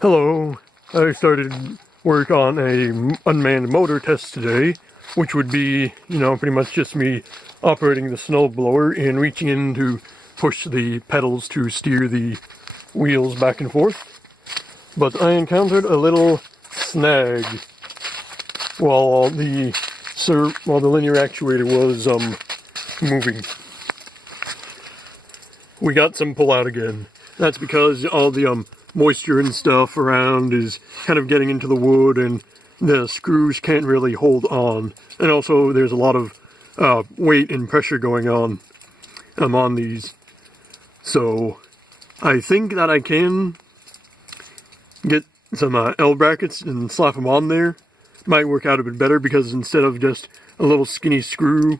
Hello, I started work on a unmanned motor test today, which would be, pretty much just me operating the snowblower and reaching in to push the pedals to steer the wheels back and forth. But I encountered a little snag while the linear actuator was moving. We got some pull out again. That's because all the moisture and stuff around is kind of getting into the wood and the screws can't really hold on. And also there's a lot of weight and pressure going on these. So I think that I can get some L brackets and slap them on there. Might work out a bit better because instead of just a little skinny screw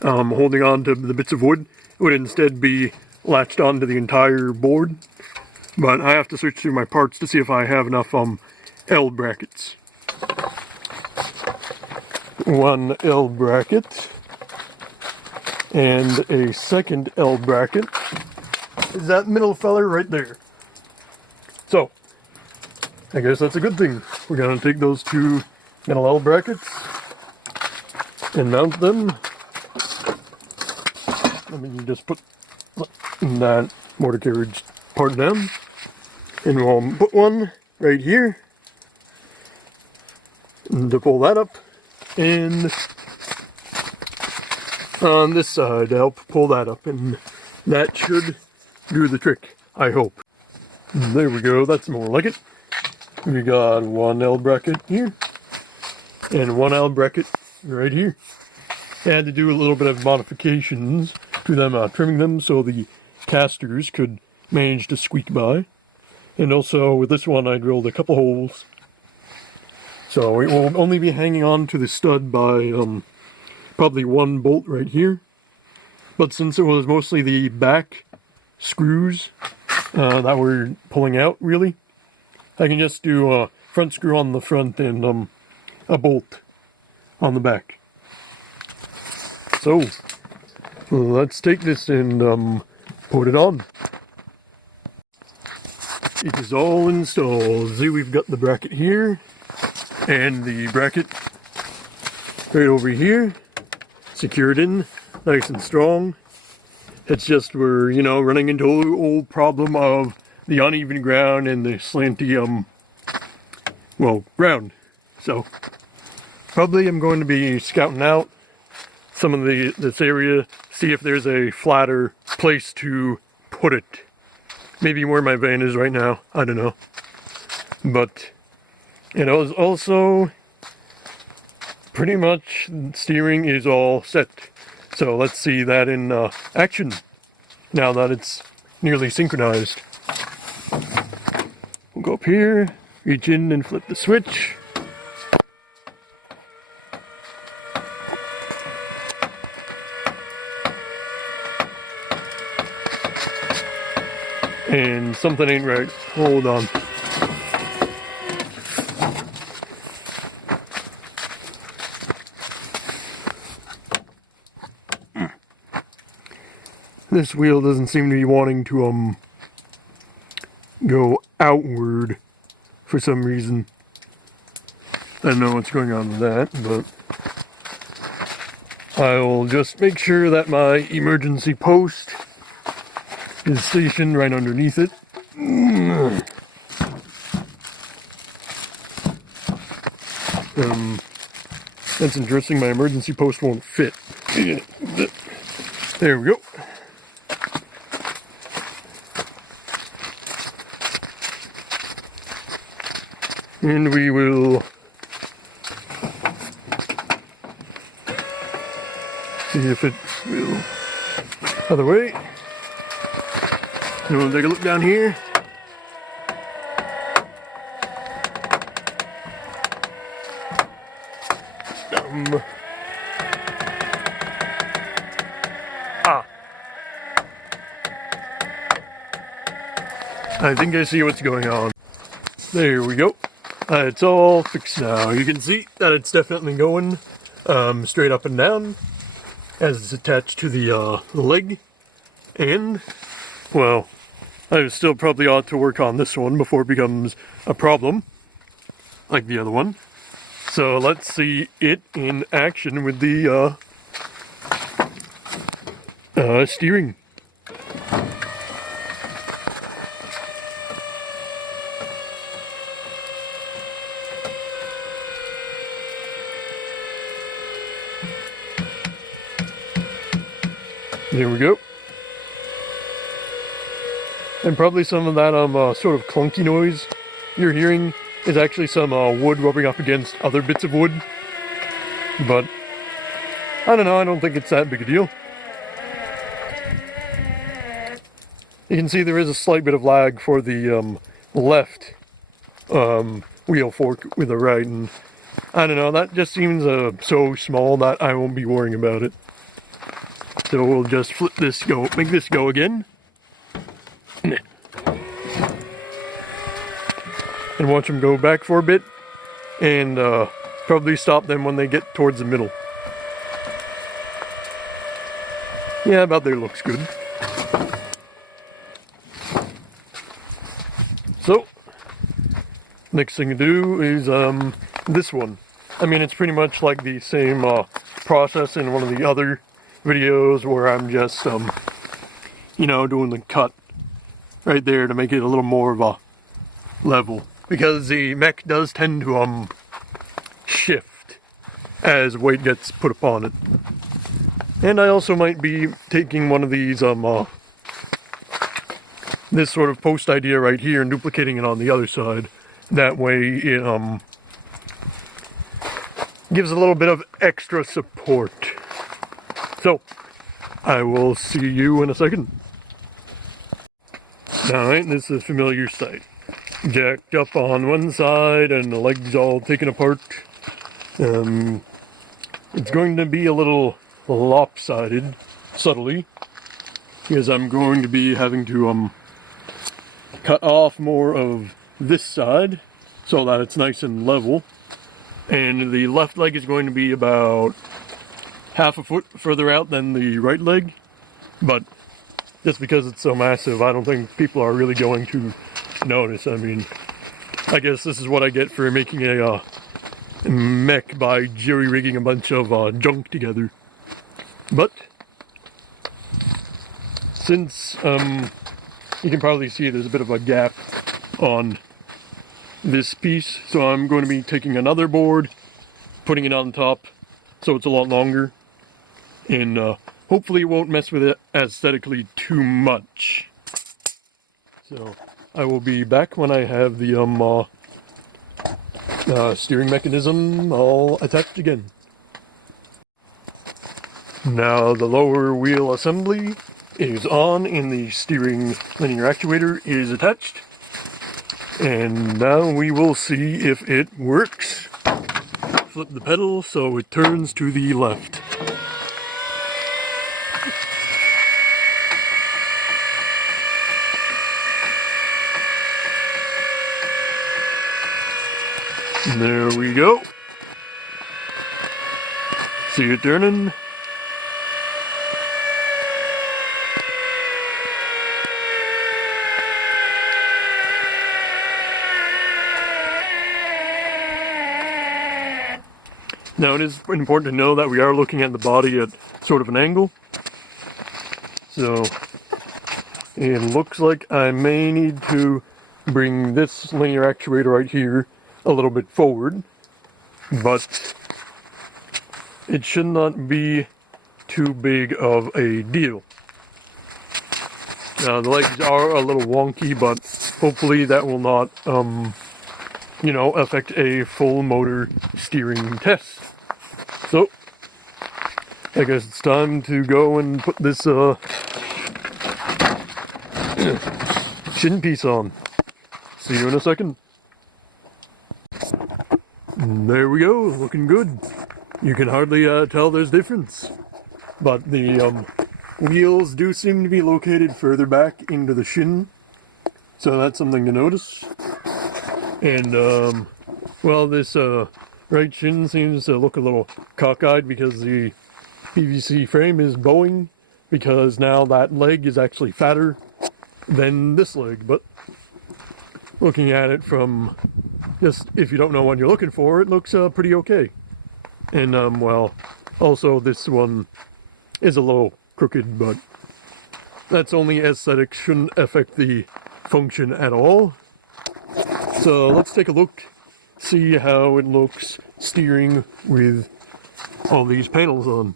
holding on to the bits of wood, it would instead be latched onto the entire board. But I have to search through my parts to see if I have enough L brackets. One L bracket and a second L bracket is that middle feller right there. So I guess that's a good thing. We're gonna take those two metal L brackets and mount them. Let me just put that motor carriage part down. And we'll put one right here to pull that up, and on this side to help pull that up, and that should do the trick, I hope. There we go, that's more like it. We got one L bracket here, and one L bracket right here. I had to do a little bit of modifications to them, trimming them so the casters could manage to squeak by. And also with this one I drilled a couple holes. So it will only be hanging on to the stud by probably one bolt right here. But since it was mostly the back screws that were pulling out really, I can just do a front screw on the front and a bolt on the back. So let's take this and put it on. It is all installed. See, we've got the bracket here and the bracket right over here, secured in nice and strong. It's just we're, running into the old problem of the uneven ground and the slanty, ground. So probably I'm going to be scouting out some of this area, see if there's a flatter place to put it. Maybe where my van is right now, I don't know. But, also pretty much steering is all set. So let's see that in action, now that it's nearly synchronized. We'll go up here, reach in and flip the switch. And something ain't right. Hold on. This wheel doesn't seem to be wanting to go outward for some reason. I don't know what's going on with that, but I'll just make sure that my emergency post is stationed right underneath it. That's interesting, my emergency post won't fit. There we go. And we will see if it will other way. And we'll take a look down here. I think I see what's going on. There we go. It's all fixed now. You can see that it's definitely going straight up and down as it's attached to the leg. And, well, I still probably ought to work on this one before it becomes a problem, like the other one. So let's see it in action with the steering. There we go. And probably some of that sort of clunky noise you're hearing is actually some wood rubbing up against other bits of wood. But I don't know, I don't think it's that big a deal. You can see there is a slight bit of lag for the left wheel fork with the right, and I don't know, that just seems so small that I won't be worrying about it. So we'll just flip this go, make this go again. And watch them go back for a bit, and probably stop them when they get towards the middle. Yeah, about there looks good. So, next thing to do is this one. I mean, it's pretty much like the same process in one of the other videos where I'm just, you know, doing the cut right there to make it a little more of a level. Because the mech does tend to shift as weight gets put upon it. And I also might be taking one of these this sort of post idea right here and duplicating it on the other side. That way it gives a little bit of extra support. So I will see you in a second. Alright, this is a familiar sight. Jacked up on one side and the legs all taken apart. It's going to be a little lopsided, subtly, because I'm going to be having to cut off more of this side so that it's nice and level. And the left leg is going to be about half a foot further out than the right leg, but just because it's so massive, I don't think people are really going to notice. I mean, I guess this is what I get for making a mech by jerry-rigging a bunch of junk together. But since you can probably see there's a bit of a gap on this piece, so I'm going to be taking another board, putting it on top so it's a lot longer, and hopefully it won't mess with it aesthetically too much. So I will be back when I have the steering mechanism all attached again. Now the lower wheel assembly is on and the steering linear actuator is attached. And now we will see if it works. Flip the pedal so it turns to the left. There we go. See it turning. Now it is important to know that we are looking at the body at sort of an angle. So it looks like I may need to bring this linear actuator right here a little bit forward, but it should not be too big of a deal. Now the legs are a little wonky, but hopefully that will not, you know, affect a full motor steering test. So I guess it's time to go and put this shin piece on. See you in a second. And there we go, looking good. You can hardly tell there's difference. But the wheels do seem to be located further back into the shin. So that's something to notice. And, well, this right shin seems to look a little cockeyed because the PVC frame is bowing, because now that leg is actually fatter than this leg, but looking at it from just, if you don't know what you're looking for, it looks pretty okay. And well, also this one is a little crooked, but that's only aesthetic, shouldn't affect the function at all. So let's take a look, see how it looks steering with all these panels on.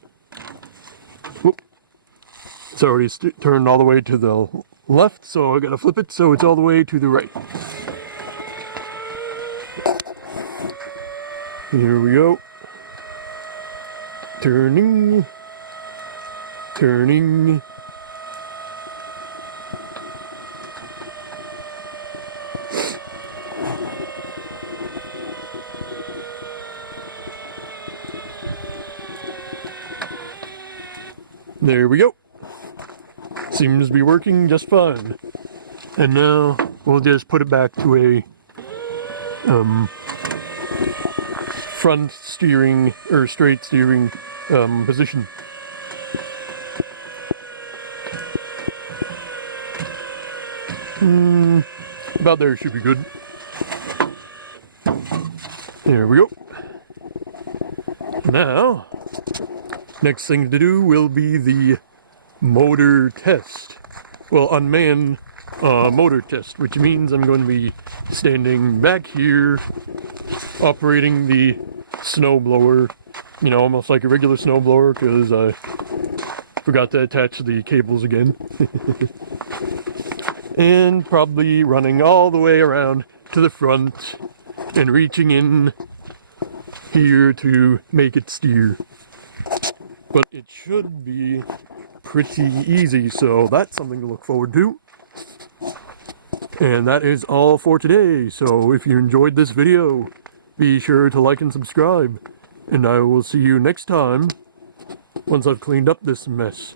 Whoop. It's already turned all the way to the left, so I gotta flip it so it's all the way to the right. Here we go. Turning. Turning. There we go. Seems to be working just fine. And now we'll just put it back to a front steering or straight steering position. About there should be good. There we go. Now, next thing to do will be the motor test. Well, unmanned motor test, which means I'm going to be standing back here, operating the snowblower, you know, almost like a regular snowblower, because I forgot to attach the cables again. And probably running all the way around to the front and reaching in here to make it steer. But it should be pretty easy, so that's something to look forward to. And that is all for today. So if you enjoyed this video, be sure to like and subscribe. And I will see you next time once I've cleaned up this mess.